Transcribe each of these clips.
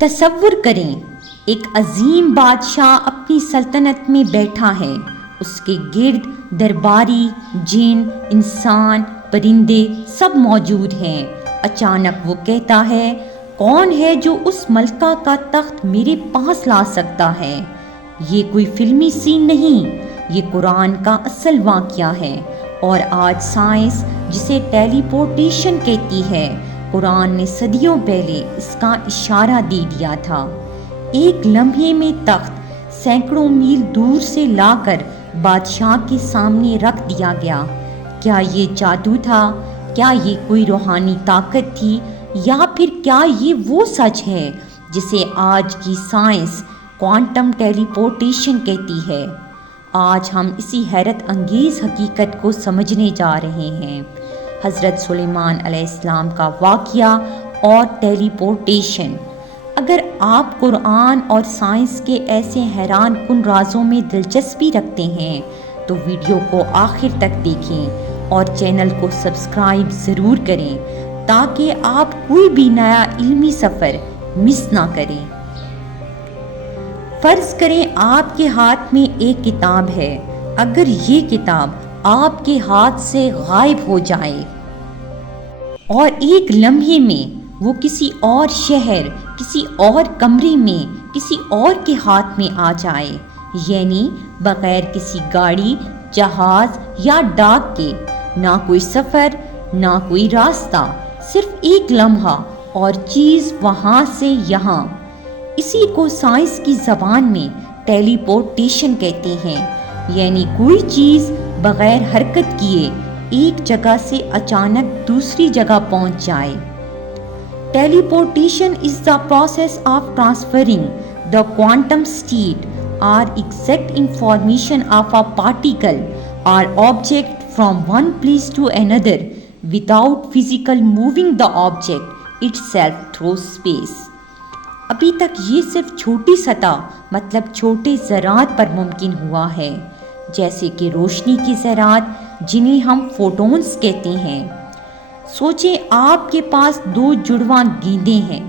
تصور کریں، ایک عظیم بادشاہ اپنی سلطنت میں بیٹھا ہے، اس کے گرد درباری، جن، انسان، پرندے سب موجود ہیں۔ اچانک وہ کہتا ہے، کون ہے جو اس ملکہ کا تخت میرے پاس لا سکتا ہے؟ یہ کوئی فلمی سین نہیں، یہ قرآن کا اصل واقعہ ہے۔ اور آج سائنس جسے ٹیلی پورٹیشن کہتی ہے، قرآن نے صدیوں پہلے اس کا اشارہ دے دیا تھا۔ ایک لمحے میں تخت سینکڑوں میل دور سے لا کر بادشاہ کے سامنے رکھ دیا گیا۔ کیا یہ جادو تھا؟ کیا یہ کوئی روحانی طاقت تھی؟ یا پھر کیا یہ وہ سچ ہے جسے آج کی سائنس کوانٹم ٹیلی پورٹیشن کہتی ہے؟ آج ہم اسی حیرت انگیز حقیقت کو سمجھنے جا رہے ہیں۔ حضرت سلیمان علیہ السلام کا واقعہ اور ٹیلی پورٹیشن۔ اگر آپ قرآن اور سائنس کے ایسے حیران کن رازوں میں دلچسپی رکھتے ہیں تو ویڈیو کو آخر تک دیکھیں اور چینل کو سبسکرائب ضرور کریں تاکہ آپ کوئی بھی نیا علمی سفر مس نہ کریں۔ فرض کریں آپ کے ہاتھ میں ایک کتاب ہے۔ اگر یہ کتاب آپ کے ہاتھ سے غائب ہو جائے اور ایک لمحے میں وہ کسی اور شہر، کسی اور کمرے میں، کسی اور کے ہاتھ میں آ جائے، یعنی بغیر کسی گاڑی، جہاز یا ڈاک کے، نہ کوئی سفر، نہ کوئی راستہ، صرف ایک لمحہ اور چیز وہاں سے یہاں، اسی کو سائنس کی زبان میں ٹیلی پورٹیشن کہتے ہیں، یعنی کوئی چیز بغیر حرکت کیے ایک جگہ سے اچانک دوسری جگہ پہنچ جائے۔ ٹیلی پورٹیشن is the process of transferring the quantum state or exact information of a particle or object from one place to another without physically moving the object itself through space۔ ابھی تک یہ صرف چھوٹی سطح مطلب چھوٹے ذرات پر ممکن ہوا ہے، جیسے کہ روشنی کے ذرات جنہیں ہم فوٹونز کہتے ہیں۔ سوچیں آپ کے پاس دو جڑواں گیندیں ہیں،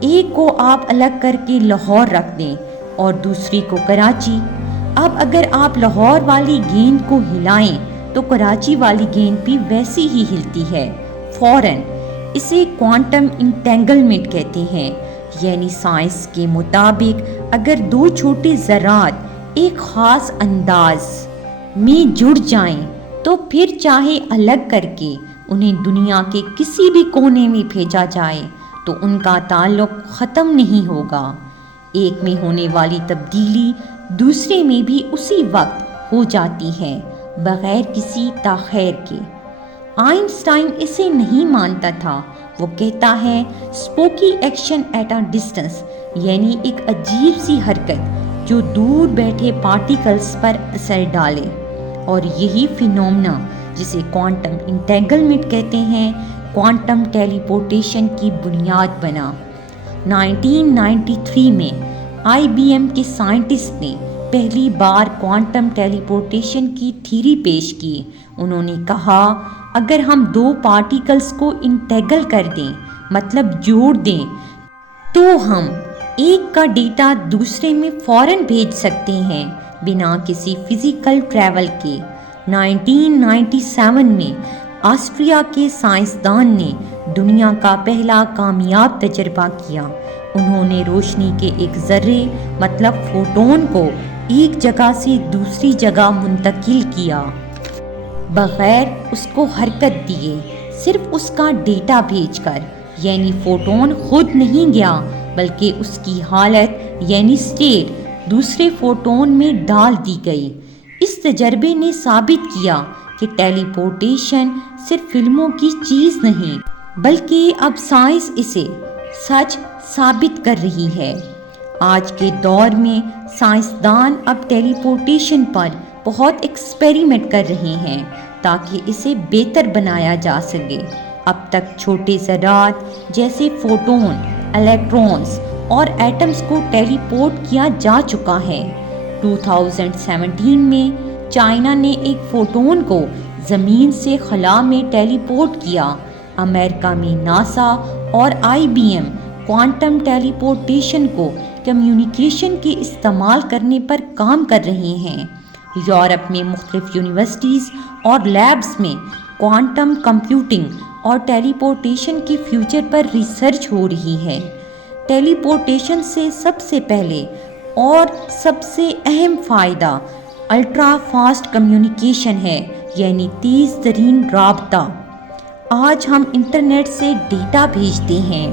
ایک کو آپ الگ کر کے لاہور رکھ دیں اور دوسری کو کراچی۔ اب اگر آپ لاہور والی گیند کو ہلائیں تو کراچی والی گیند بھی ویسی ہی ہلتی ہے فوراً۔ اسے کوانٹم انٹینگلمنٹ کہتے ہیں، یعنی سائنس کے مطابق اگر دو چھوٹے ذرات ایک خاص انداز میں جڑ جائیں تو پھر چاہے الگ کر کے انہیں دنیا کے کسی بھی کونے میں بھیجا جائے تو ان کا تعلق ختم نہیں ہوگا۔ ایک میں ہونے والی تبدیلی دوسرے میں بھی اسی وقت ہو جاتی ہے، بغیر کسی تاخیر کے۔ آئنسٹائن اسے نہیں مانتا تھا، وہ کہتا ہے اسپوکی ایکشن ایٹ اے ڈسٹنس، یعنی ایک عجیب سی حرکت جو دور بیٹھے پارٹیکلز پر اثر ڈالے، اور یہی فینومنا جسے کوانٹم انٹینگلمنٹ کہتے ہیں، کوانٹم ٹیلی پورٹیشن کی بنیاد بنا۔ 1993 میں IBM کے سائنٹسٹ نے پہلی بار کوانٹم ٹیلی پورٹیشن کی تھیوری پیش کی۔ انہوں نے کہا، اگر ہم دو پارٹیکلز کو انٹیگل کر دیں، مطلب جوڑ دیں، تو ہم ایک کا ڈیٹا دوسرے میں فوراً بھیج سکتے ہیں بنا کسی فزیکل ٹریول کے۔ 1997 میں آسٹریا کے سائنسدان نے دنیا کا پہلا کامیاب تجربہ کیا۔ انہوں نے روشنی کے ایک ذرے مطلب فوٹون کو ایک جگہ سے دوسری جگہ منتقل کیا، بغیر اس کو حرکت دیے، صرف اس کا ڈیٹا بھیج کر، یعنی فوٹون خود نہیں گیا بلکہ اس کی حالت یعنی اسٹیٹ دوسرے فوٹون میں ڈال دی گئی۔ اس تجربے نے ثابت کیا کہ ٹیلی پورٹیشن صرف فلموں کی چیز نہیں، بلکہ اب سائنس اسے سچ ثابت کر رہی ہے۔ آج کے دور میں سائنسدان اب ٹیلی پورٹیشن پر بہت ایکسپیریمنٹ کر رہے ہیں تاکہ اسے بہتر بنایا جا سکے۔ اب تک چھوٹے ذرات جیسے فوٹون، الیکٹرونز اور ایٹمز کو ٹیلی پورٹ کیا جا چکا ہے۔ 2017 میں چائنا نے ایک فوٹون کو زمین سے خلا میں ٹیلی پورٹ کیا۔ امریکہ میں ناسا اور IBM کوانٹم ٹیلی پورٹیشن کو کمیونیکیشن کے استعمال کرنے پر کام کر رہے ہیں۔ یورپ میں مختلف یونیورسٹیز اور لیبز میں کوانٹم کمپیوٹنگ اور ٹیلی پورٹیشن کے فیوچر پر ریسرچ ہو رہی ہے۔ ٹیلی پورٹیشن سے سب سے پہلے اور سب سے اہم فائدہ الٹرا فاسٹ کمیونیکیشن ہے، یعنی تیز ترین رابطہ۔ آج ہم انٹرنیٹ سے ڈیٹا بھیجتے ہیں،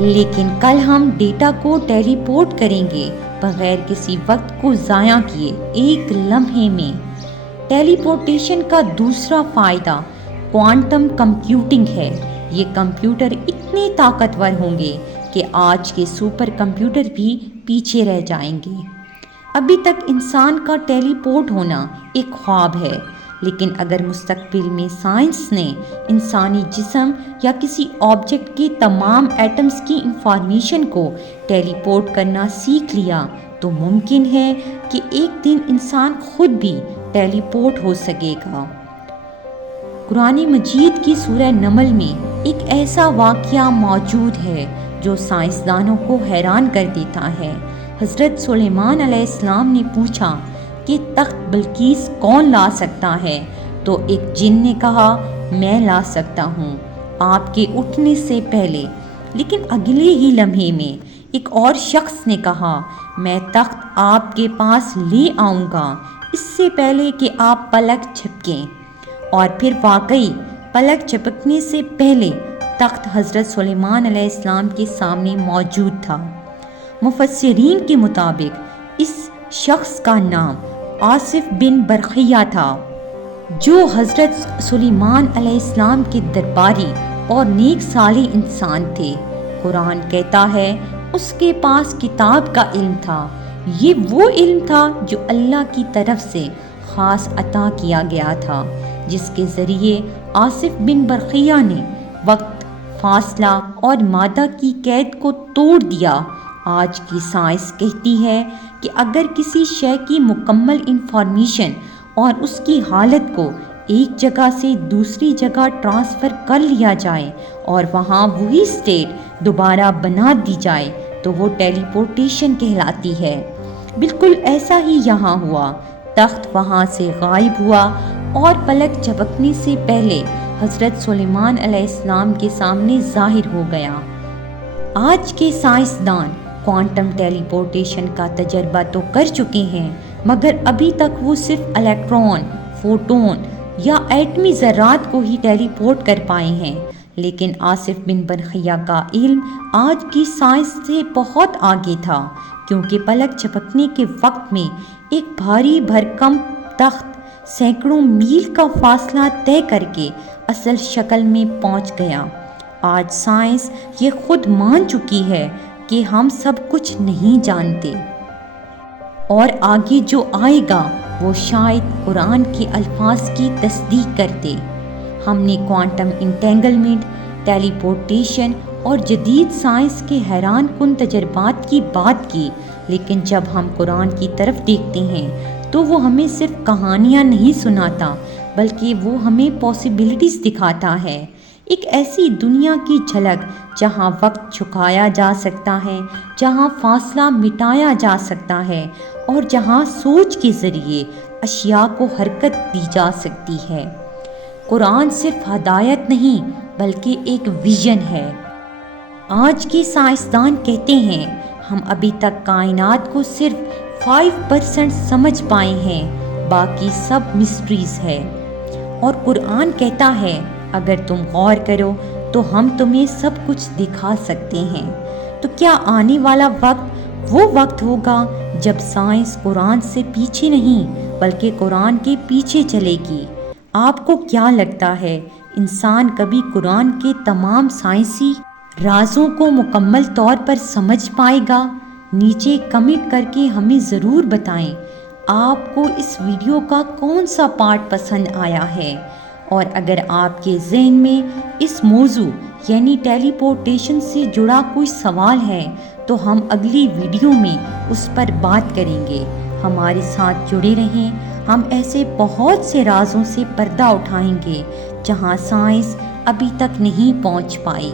لیکن کل ہم ڈیٹا کو ٹیلی پورٹ کریں گے بغیر کسی وقت کو ضائع کیے، ایک لمحے میں۔ ٹیلی پورٹیشن کا دوسرا فائدہ کوانٹم کمپیوٹنگ ہے۔ یہ کمپیوٹر اتنے طاقتور ہوں گے کہ آج کے سپر کمپیوٹر بھی پیچھے رہ جائیں گے۔ ابھی تک انسان کا ٹیلی پورٹ ہونا ایک خواب ہے، لیکن اگر مستقبل میں سائنس نے انسانی جسم یا کسی آبجیکٹ کے تمام ایٹمز کی انفارمیشن کو ٹیلی پورٹ کرنا سیکھ لیا تو ممکن ہے کہ ایک دن انسان خود بھی ٹیلی پورٹ ہو سکے گا۔ قرآن مجید کی سورہ نمل میں ایک ایسا واقعہ موجود ہے جو سائنسدانوں کو حیران کر دیتا ہے۔ حضرت سلیمان علیہ السلام نے پوچھا کہ تخت بلقیس کون لا سکتا ہے؟ تو ایک جن نے کہا میں لا سکتا ہوں آپ کے اٹھنے سے پہلے۔ لیکن اگلے ہی لمحے میں ایک اور شخص نے کہا میں تخت آپ کے پاس لے آؤں گا اس سے پہلے کہ آپ پلک جھپکیں۔ اور پھر واقعی پلک جھپکنے سے پہلے تخت حضرت سلیمان علیہ السلام کے سامنے موجود تھا۔ مفسرین کے مطابق اس شخص کا نام آصف بن برقیہ تھا، جو حضرت سلیمان علیہ السلام کے درباری اور نیک صالح انسان تھے۔ قرآن کہتا ہے اس کے پاس کتاب کا علم تھا۔ یہ وہ علم تھا جو اللہ کی طرف سے خاص عطا کیا گیا تھا، جس کے ذریعے آصف بن برقیہ نے وقت، فاصلہ اور مادہ کی قید کو توڑ دیا۔ آج کی سائنس کہتی ہے کہ اگر کسی شے کی مکمل انفارمیشن اور اس کی حالت کو ایک جگہ سے دوسری جگہ ٹرانسفر کر لیا جائے اور وہاں وہی اسٹیٹ دوبارہ بنا دی جائے تو وہ ٹیلی پورٹیشن کہلاتی ہے۔ بالکل ایسا ہی یہاں ہوا۔ تخت وہاں سے غائب ہوا اور پلک جھپکنے سے پہلے حضرت سلیمان علیہ السلام کے سامنے ظاہر ہو گیا۔ آج کے سائنسدان کوانٹم ٹیلی پورٹیشن کا تجربہ تو کر چکے ہیں، مگر ابھی تک وہ صرف الیکٹران، فوٹون یا ایٹمی ذرات کو ہی ٹیلی پورٹ کر پائے ہیں۔ لیکن آصف بن برقیہ کا علم آج کی سائنس سے بہت آگے تھا، کیونکہ پلک جھپکنے کے وقت میں ایک بھاری بھرکم تخت سینکڑوں میل کا فاصلہ طے کر کے اصل شکل میں پہنچ گیا۔ آج سائنس یہ خود مان چکی ہے کہ ہم سب کچھ نہیں جانتے، اور آگے جو آئے گا وہ شاید قرآن کے الفاظ کی تصدیق کرتے۔ ہم نے کوانٹم انٹینگلمنٹ، ٹیلی پورٹیشن اور جدید سائنس کے حیران کن تجربات کی بات کی، لیکن جب ہم قرآن کی طرف دیکھتے ہیں تو وہ ہمیں صرف کہانیاں نہیں سناتا، بلکہ وہ ہمیں پاسبلٹیز دکھاتا ہے۔ ایک ایسی دنیا کی جھلک جہاں وقت جھکایا جا سکتا ہے، جہاں فاصلہ مٹایا جا سکتا ہے، اور جہاں سوچ کے ذریعے اشیاء کو حرکت دی جا سکتی ہے۔ قرآن صرف ہدایت نہیں بلکہ ایک ویژن ہے۔ آج کے سائنسدان کہتے ہیں ہم ابھی تک کائنات کو صرف 5% سمجھ پائے ہیں، باقی سب مسٹریز ہے۔ اور قرآن کہتا ہے اگر تم غور کرو تو ہم تمہیں سب کچھ دکھا سکتے ہیں۔ تو کیا آنے والا وقت وہ وقت ہوگا جب سائنس قرآن سے پیچھے نہیں بلکہ قرآن کے پیچھے چلے گی؟ آپ کو کیا لگتا ہے انسان کبھی قرآن کے تمام سائنسی رازوں کو مکمل طور پر سمجھ پائے گا؟ نیچے کمنٹ کر کے ہمیں ضرور بتائیں آپ کو اس ویڈیو کا کون سا پارٹ پسند آیا ہے، اور اگر آپ کے ذہن میں اس موضوع یعنی ٹیلی پورٹیشن سے جڑا کوئی سوال ہے تو ہم اگلی ویڈیو میں اس پر بات کریں گے۔ ہمارے ساتھ جڑے رہیں، ہم ایسے بہت سے رازوں سے پردہ اٹھائیں گے جہاں سائنس ابھی تک نہیں پہنچ پائی۔